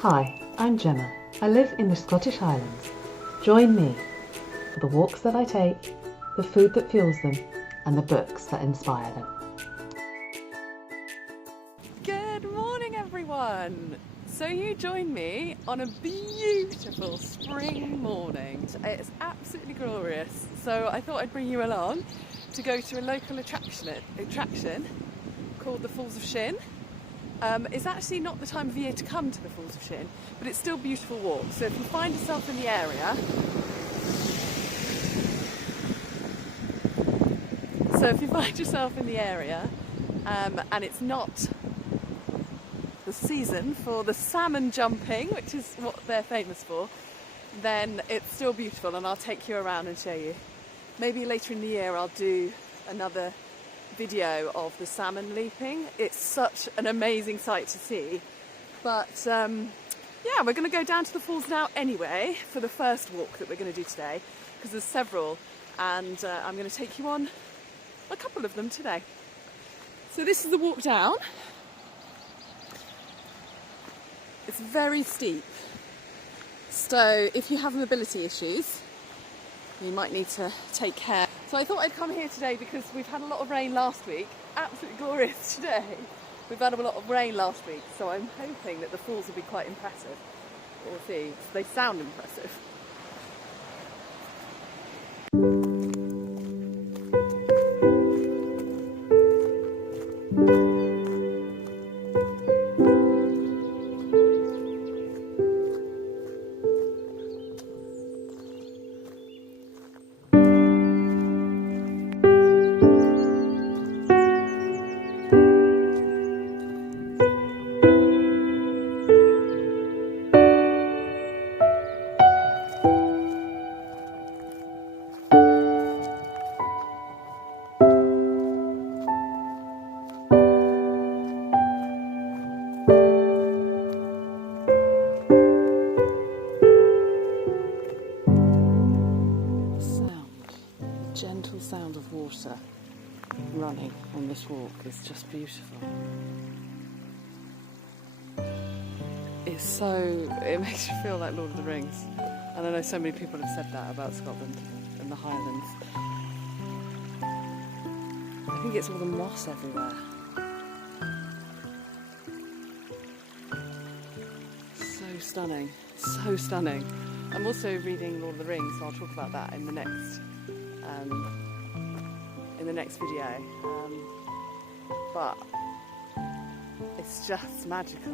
Hi, I'm Gemma. I live in the Scottish Highlands. Join me for the walks that I take, the food that fuels them, and the books that inspire them. Good morning, everyone! So you join me on a beautiful spring morning. It's absolutely glorious, so I thought I'd bring you along to go to a local attraction called the Falls of Shin. It's actually not the time of year to come to the Falls of Shin, but it's still a beautiful walk. So if you find yourself in the area, and it's not the season for the salmon jumping, which is what they're famous for, then it's still beautiful, and I'll take you around and show you. Maybe later in the year I'll do another video of the salmon leaping. It's such an amazing sight to see. But yeah, we're going to go down to the falls now anyway for the first walk that we're going to do today, because there's several, and I'm going to take you on a couple of them today. So this is the walk down. It's very steep, so if you have mobility issues, you might need to take care. So I thought I'd come here today because we've had a lot of rain last week. Absolutely glorious today. We've had a lot of rain last week, so I'm hoping that the falls will be quite impressive. We'll see. They sound impressive. Gentle sound of water running on this walk is just beautiful. It makes you feel like Lord of the Rings. And I know so many people have said that about Scotland and the Highlands. I think it's all the moss everywhere. So stunning, so stunning. I'm also reading Lord of the Rings, so I'll talk about that in the next video, but it's just magical.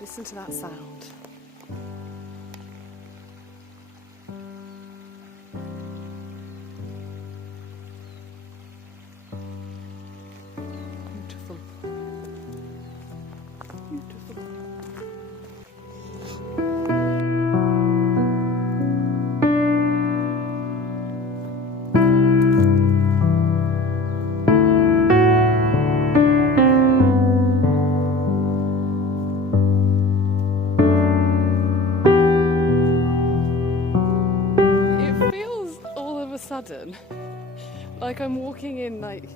Listen to that sound. Beautiful. Beautiful. Sudden, like I'm walking in like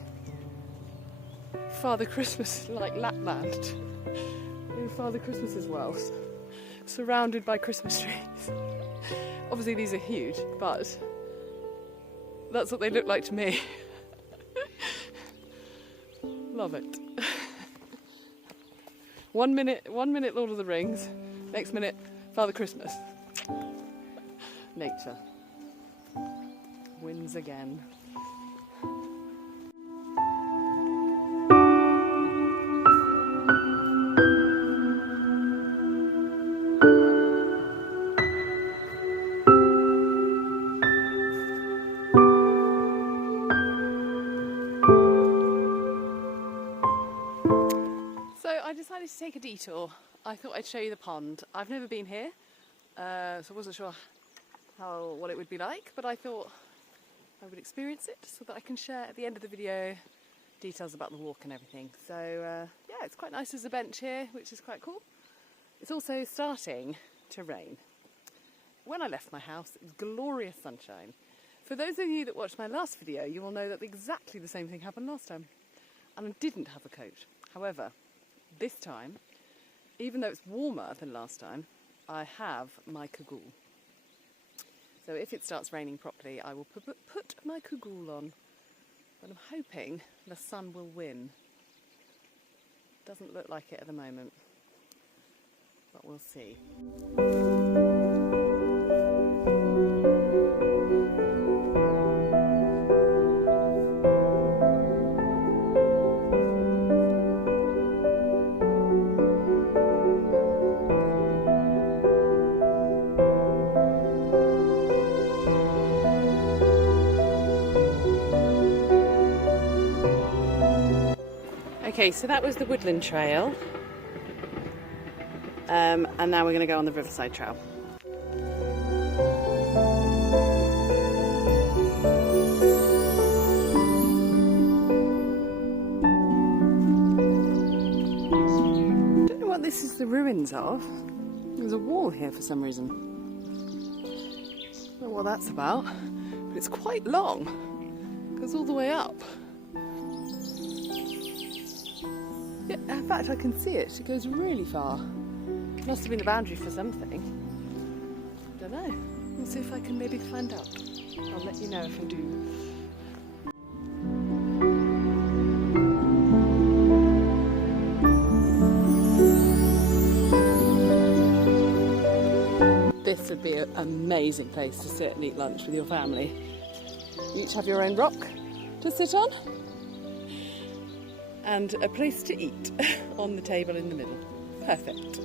Father Christmas, like Lapland, in Father Christmas's world, surrounded by Christmas trees. Obviously these are huge, but that's what they look like to me. Love it. 1 minute Lord of the Rings, next minute Father Christmas. Nature wins again. So I decided to take a detour. I thought I'd show you the pond. I've never been here, so I wasn't sure what it would be like, but I thought I would experience it so that I can share at the end of the video details about the walk and everything. So yeah, it's quite nice. There's a bench here, which is quite cool. It's also starting to rain. When I left my house, it was glorious sunshine. For those of you that watched my last video, you will know that exactly the same thing happened last time. And I didn't have a coat. However, this time even though it's warmer than last time, I have my cagoule. So if it starts raining properly, I will put my cagoule on. But I'm hoping the sun will win. Doesn't look like it at the moment, but we'll see. Okay, so that was the woodland trail, and now we're going to go on the riverside trail. Don't know what this is the ruins of. There's a wall here for some reason. Don't know what that's about, but it's quite long. It goes all the way up. Yeah, in fact, I can see it. It goes really far. Must have been a boundary for something. Don't know. We'll see if I can maybe find out. I'll let you know if I do. This would be an amazing place to sit and eat lunch with your family. You each have your own rock to sit on, and a place to eat on the table in the middle. Perfect.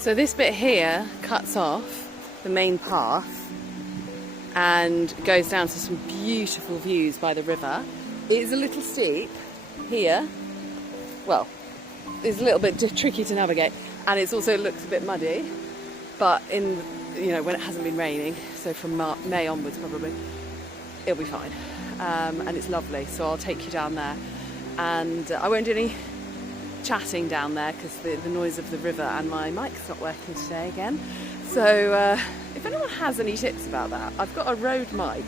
So this bit here cuts off the main path and goes down to some beautiful views by the river. It is a little steep here. Well, it's a little bit tricky to navigate, and it also looks a bit muddy, but when it hasn't been raining, so from May onwards probably, it'll be fine. And it's lovely, so I'll take you down there, and I won't do any chatting down there because the noise of the river, and my mic's not working today again. So if anyone has any tips about that, I've got a Rode mic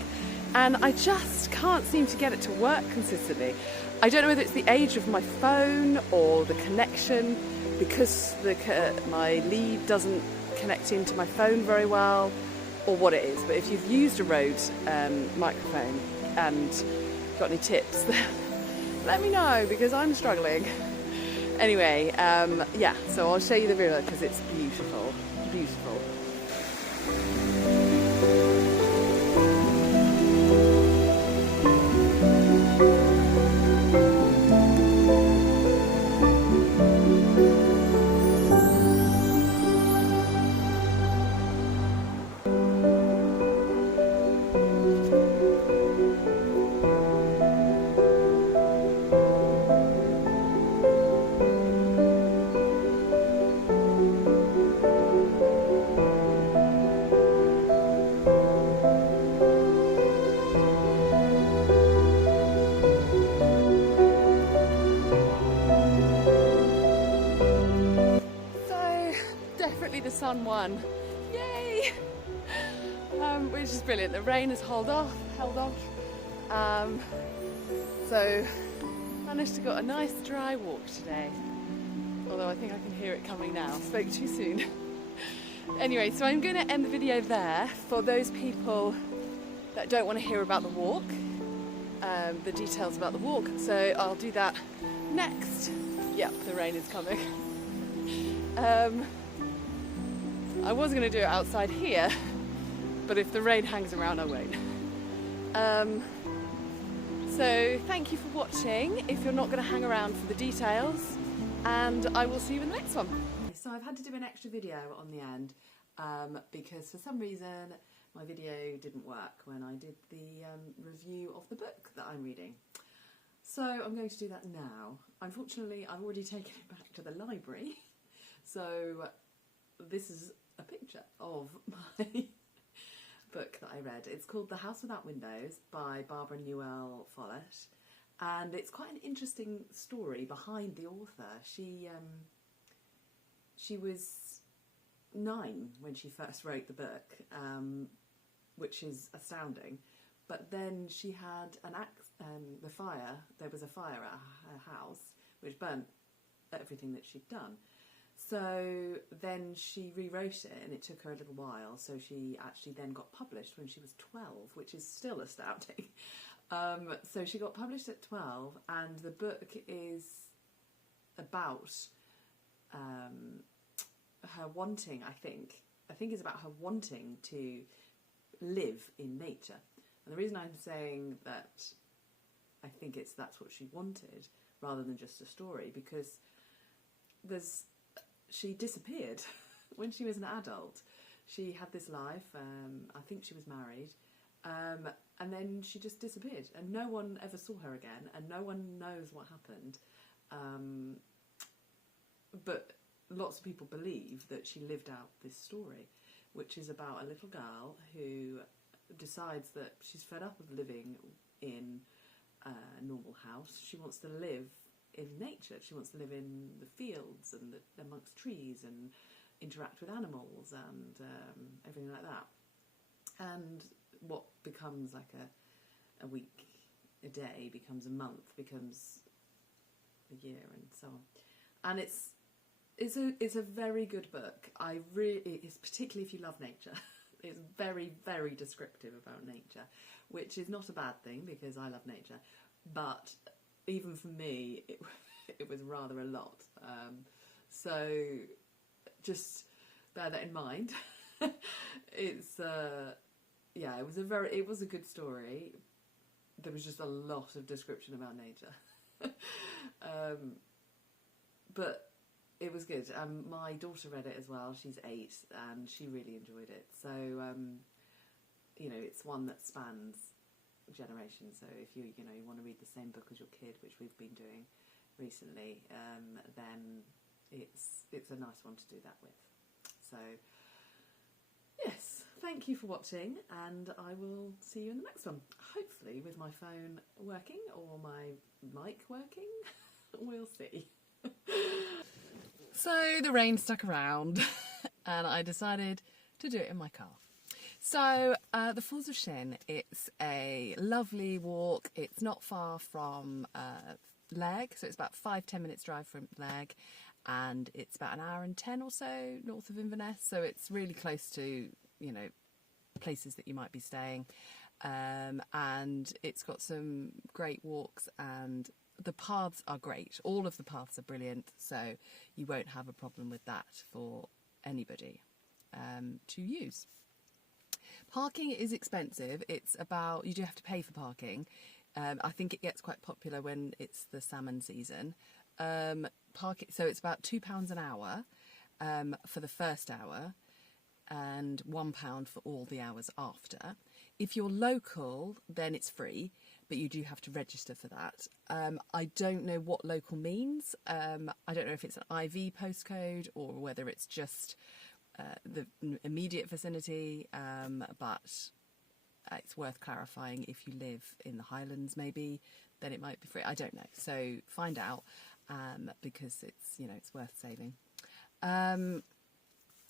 and I just can't seem to get it to work consistently. I don't know whether it's the age of my phone or the connection, because my lead doesn't connect into my phone very well, or what it is. But if you've used a Rode microphone and got any tips, let me know, because I'm struggling. Anyway, yeah, so I'll show you the river because it's beautiful, beautiful. The sun won, yay! Which is brilliant. The rain has held off. So managed to get a nice dry walk today. Although I think I can hear it coming now. Spoke too soon. Anyway, so I'm going to end the video there for those people that don't want to hear about the walk, the details about the walk. So I'll do that next. Yep, the rain is coming. I was going to do it outside here, but if the rain hangs around I won't. So thank you for watching if you're not going to hang around for the details, and I will see you in the next one. So I've had to do an extra video on the end because for some reason my video didn't work when I did the review of the book that I'm reading. So I'm going to do that now. Unfortunately, I've already taken it back to the library, so this is a picture of my book that I read. It's called The House Without Windows by Barbara Newell Follett, and it's quite an interesting story behind the author. She was 9 when she first wrote the book, which is astounding. But then she had there was a fire at her house which burnt everything that she'd done. So then she rewrote it, and it took her a little while, so she actually then got published when she was 12, which is still astounding. So she got published at 12, and the book is about her wanting, I think it's about her wanting to live in nature. And the reason I'm saying that I think that's what she wanted rather than just a story, because she disappeared when she was an adult. She had this life, I think she was married, and then she just disappeared, and no one ever saw her again, and no one knows what happened. But lots of people believe that she lived out this story, which is about a little girl who decides that she's fed up of living in a normal house. She wants to live in nature. She wants to live in the fields and amongst trees and interact with animals and everything like that. And what becomes like a week, a day, becomes a month, becomes a year, and so on. And it's a very good book. It's particularly if you love nature. It's very, very descriptive about nature, which is not a bad thing because I love nature. But even for me, it was rather a lot. So just bear that in mind. It was a good story. There was just a lot of description about nature. But it was good. My daughter read it as well. She's 8 and she really enjoyed it. So, it's one that spans generations. So if you want to read the same book as your kid, which we've been doing recently, then it's a nice one to do that with. So, yes, thank you for watching, and I will see you in the next one. Hopefully with my phone working or my mic working. We'll see. So the rain stuck around and I decided to do it in my car. So the Falls of Shin, it's a lovely walk. It's not far from Legg, so it's about 5-10 minutes drive from Legg, and it's about an hour and 10 or so north of Inverness, so it's really close to, places that you might be staying. And it's got some great walks, and the paths are great. All of the paths are brilliant, so you won't have a problem with that for anybody to use. Parking is expensive. You do have to pay for parking. I think it gets quite popular when it's the salmon season. So it's about £2 an hour for the first hour, and £1 for all the hours after. If you're local, then it's free, but you do have to register for that. I don't know what local means. I don't know if it's an IV postcode or whether it's just the immediate vicinity, but it's worth clarifying. If you live in the Highlands, maybe, then it might be free. I don't know. So find out, because it's worth saving.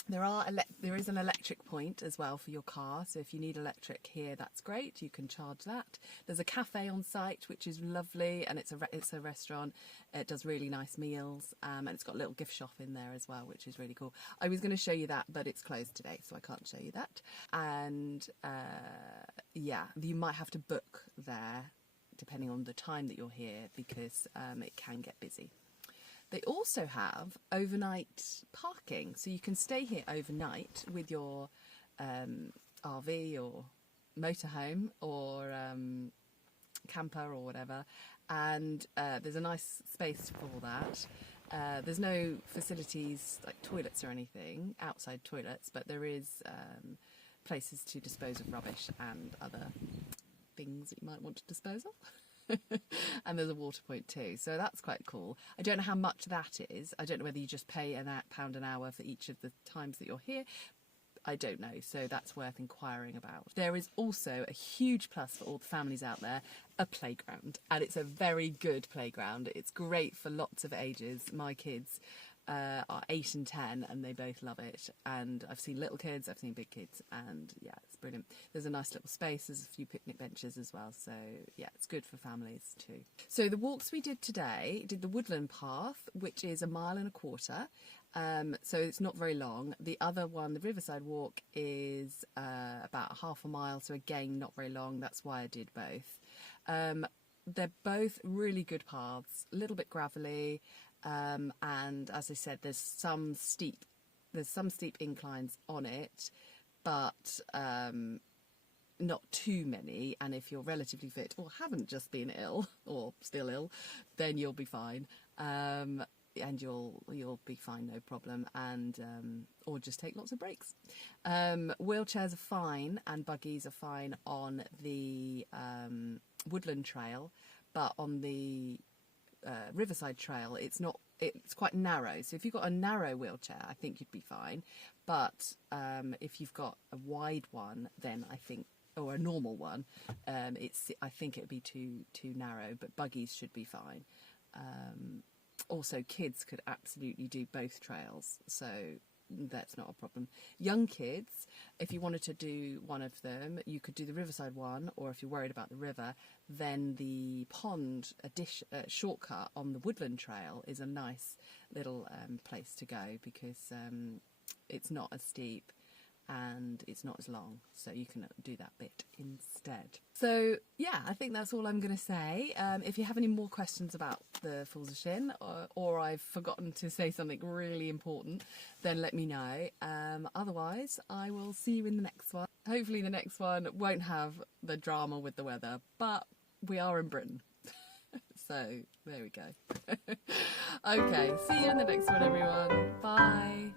There is an electric point as well for your car, so if you need electric here, that's great, you can charge that. There's a cafe on site which is lovely, and it's a restaurant. It does really nice meals, and it's got a little gift shop in there as well, which is really cool. I was going to show you that, but it's closed today, so I can't show you that. And yeah, you might have to book there depending on the time that you're here, because it can get busy. They also have overnight parking, so you can stay here overnight with your RV or motorhome or camper or whatever, and there's a nice space for that. There's no facilities like toilets or anything, outside toilets, but there is places to dispose of rubbish and other things that you might want to dispose of. And there's a water point too, so that's quite cool. I don't know how much that is. I don't know whether you just pay £1 an hour for each of the times that you're here. I don't know, so that's worth inquiring about. There is also a huge plus for all the families out there, a playground, and it's a very good playground. It's great for lots of ages. My kids are 8 and 10 and they both love it, and I've seen little kids, I've seen big kids, and yeah, it's brilliant. There's a nice little space, there's a few picnic benches as well, so yeah, it's good for families too. So the walks we did today, did the woodland path, which is 1.25 miles, so it's not very long. The other one, the riverside walk, is about half a mile, so again not very long. That's why I did both. They're both really good paths, a little bit gravelly, and as I said, there's some steep inclines on it, but not too many. And if you're relatively fit or haven't just been ill or still ill, then you'll be fine. And you'll be fine, no problem, and or just take lots of breaks. Wheelchairs are fine and buggies are fine on the woodland trail, but on the riverside trail it's quite narrow, so if you've got a narrow wheelchair I think you'd be fine, but if you've got a wide one, then I think, or a normal one, I think it would be too narrow, but buggies should be fine. Also, kids could absolutely do both trails, so that's not a problem. Young kids, if you wanted to do one of them, you could do the riverside one, or if you're worried about the river, then the pond shortcut on the woodland trail is a nice little place to go, because it's not as steep and it's not as long, so you can do that bit instead. So yeah, I think that's all I'm going to say. If you have any more questions about the Falls of Shin, or I've forgotten to say something really important, then let me know. Otherwise, I will see you in the next one. Hopefully the next one won't have the drama with the weather, but we are in Britain. So there we go. Okay, see you in the next one, everyone. Bye.